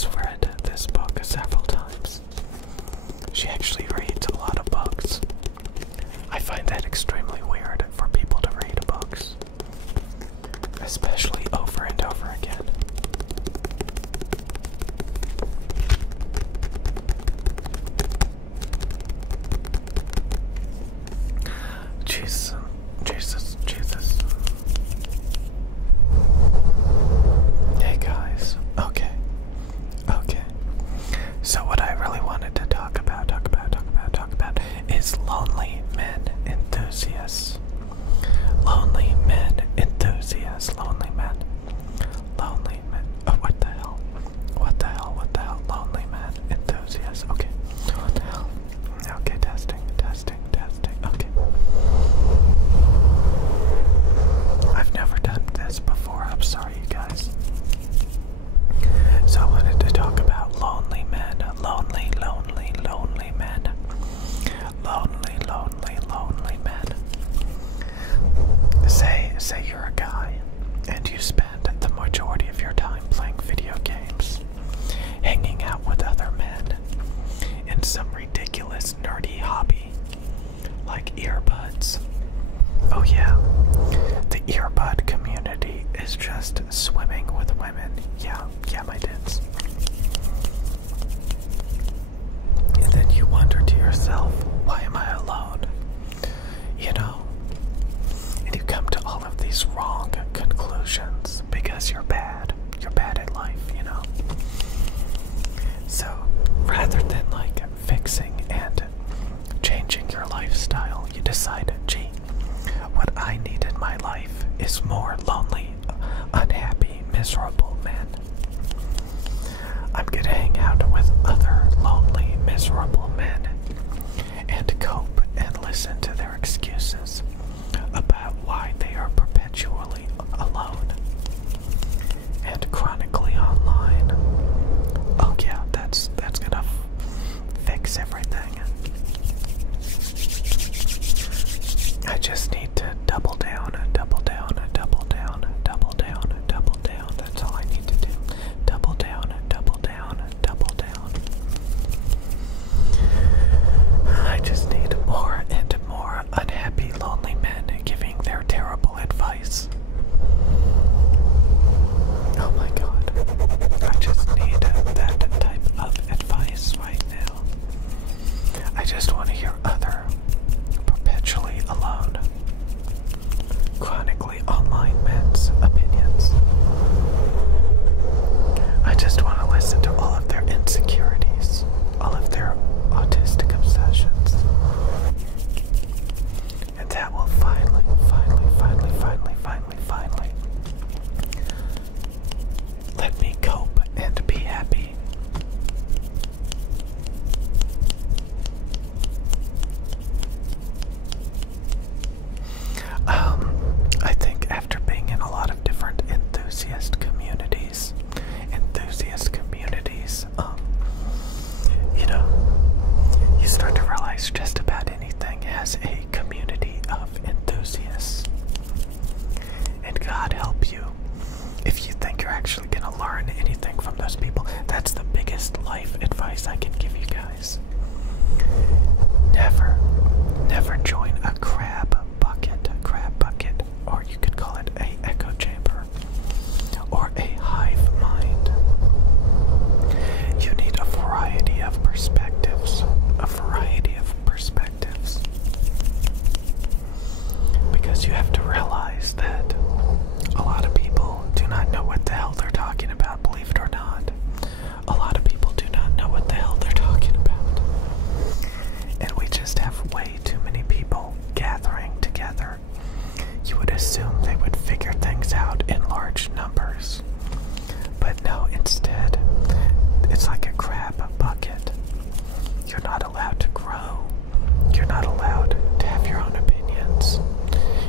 has read this book several times. She actually reads a lot of books. I find that extremely weird for people to read books, especially over and over again. Jesus. Hey guys, okay. So what I really wanted to talk about is lonely men enthusiasts. Lonely men enthusiasts. Lonely men. Oh, what the hell? Lonely men enthusiasts. Okay. What the hell? Okay, testing. Okay. I've never done this before. I'm sorry, you guys. So I wanted to talk about lonely men. Lonely men. Lonely men. Say you're a guy and you spend the majority of your time playing video games, hanging out with other men in some ridiculous nerdy hobby like earbuds. Oh yeah, the earbud community is just swimming with women. Yeah, my dudes. And then you wonder to yourself, why am I alone? You know? And you come to all of these wrong conclusions because you're bad. You're bad at life, you know? So, rather than like fixing and changing your lifestyle, you decide, gee, what I need in my life is more lonely, unhappy, miserable men. I'm gonna hang out with other lonely, miserable men and cope and listen to their excuses about why they are perpetually alone and chronically online. Oh yeah, that's gonna fix everything. I just need to double down. That's all I need to do. Double down. I just need more and more unhappy, lonely men giving their terrible advice. Oh my god. I just need that type of advice right now. I just want to hear other perpetually alone, chronically online men's opinions. I just want to listen to all of their insecurities, all of their autistic obsessions. And that will finally let me cope and be happy. I think after being in a lot of different enthusiast communities, you know, you start to realize just about anything has a community of enthusiasts. And God help you if you think you're actually going to learn anything from those people. That's the biggest life advice I can give you guys. Never join a crab bucket, or you could call it a echo chamber, or a hive mind. You need a variety of perspectives. Because you have to realize that a lot of people do not know what the hell they're talking about, believe it or not. A lot of people do not know what the hell they're talking about. And we just have way too many people gathering together. You would assume they would figure things out in large numbers. But no, instead, it's like a crab bucket. You're not allowed to grow. You're not allowed to have your own opinions.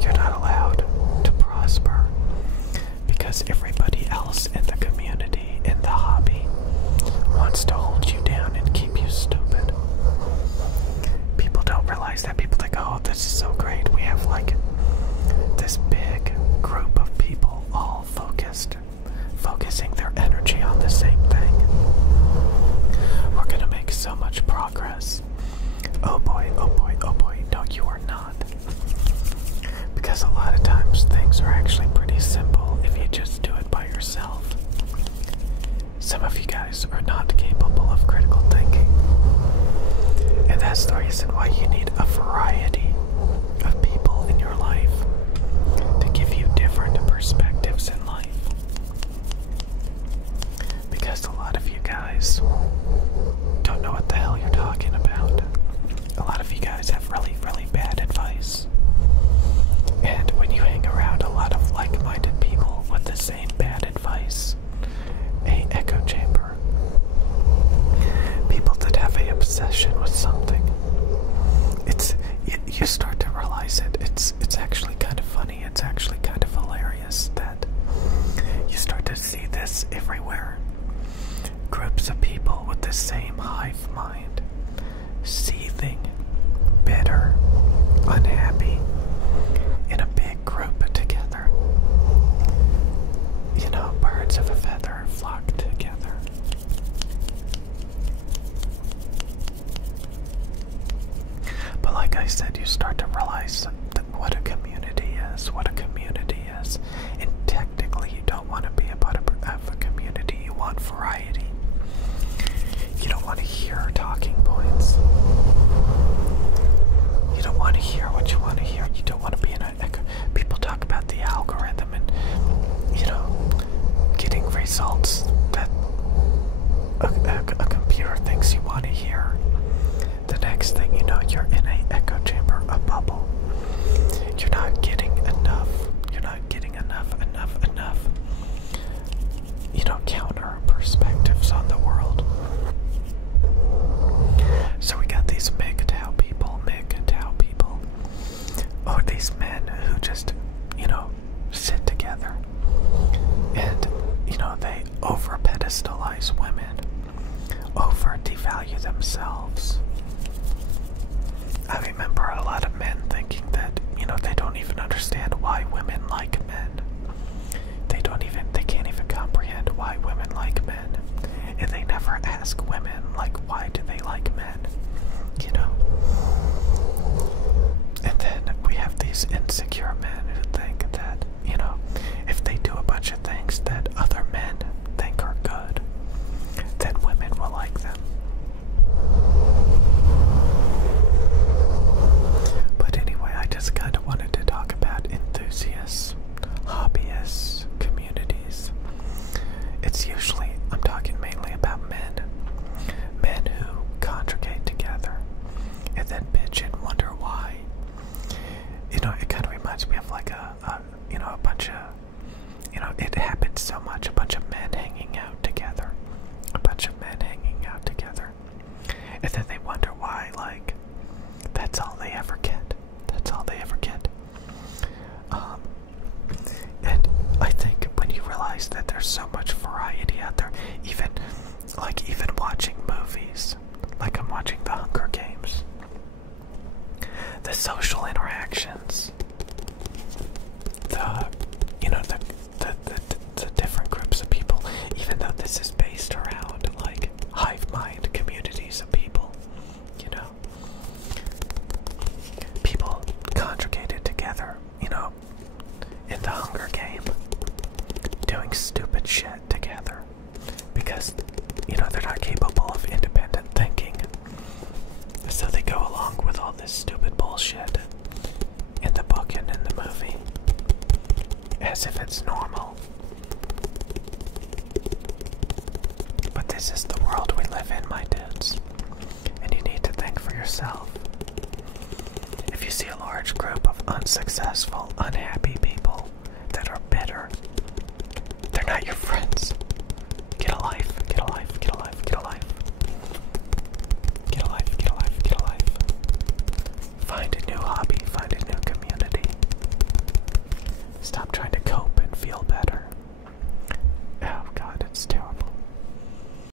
You're not allowed to prosper. Because everybody else in the community, in the hobby, wants to hold you down and keep you stupid. People don't realize that. People think, oh, this is so great. We have like this big group of people all focusing their energy on the same thing. exists everywhere. Groups of people with the same hive mind, seething, bitter, unhappy, in a big group together. You know, birds of a feather flock together. But like I said, you start to realize what a community is, and technically you don't want to be a part of a community. You want variety. You don't want to hear talking points. You don't want to hear what you want to hear. You don't want to be in an echo. People talk about the algorithm and, you know, getting results that a computer thinks you want to hear. The next thing you know, you're in an echo chamber, a bubble. You're not getting enough. You're not getting enough, you know, counter perspectives on the world. So we got these MGTOW people, or these men who just, you know, sit together and, you know, they over pedestalize women, over devalue themselves. I remember a lot of men thinking that, you know, they don't even understand why women like men. They can't even comprehend why women like men. And they never ask women, like, why do they like men? You know? And then we have these insecure men who think that, you know, if they do a bunch of things that other men think are good, then women will like them. But anyway, I just kind of wanted to talk about enthusiasts, hobbyists, communities. It's usually, I'm talking mainly about men who congregate together and then bitch and wonder why. You know, it kind of reminds me of like you know, a bunch of, you know, it happens so much, a bunch of men hanging out together. And then they wonder why, like, that's all they ever get. And I think when you realize that there's so much variety out there, even watching movies, like I'm watching The Hunger Games, the social interactions, the different groups of people, even though this is based around like hive mind communities of people, you know, people conjugated together, you know, in the Hunger Game, doing stupid shit together because, you know, they're not capable of independent thinking, so they go along with all this stupid bullshit in the book and in the movie as if it's normal. But this is the world we live in, my dudes, and you need to think for yourself. If you see a large group of unsuccessful, unhappy people that are bitter, they're not your friends.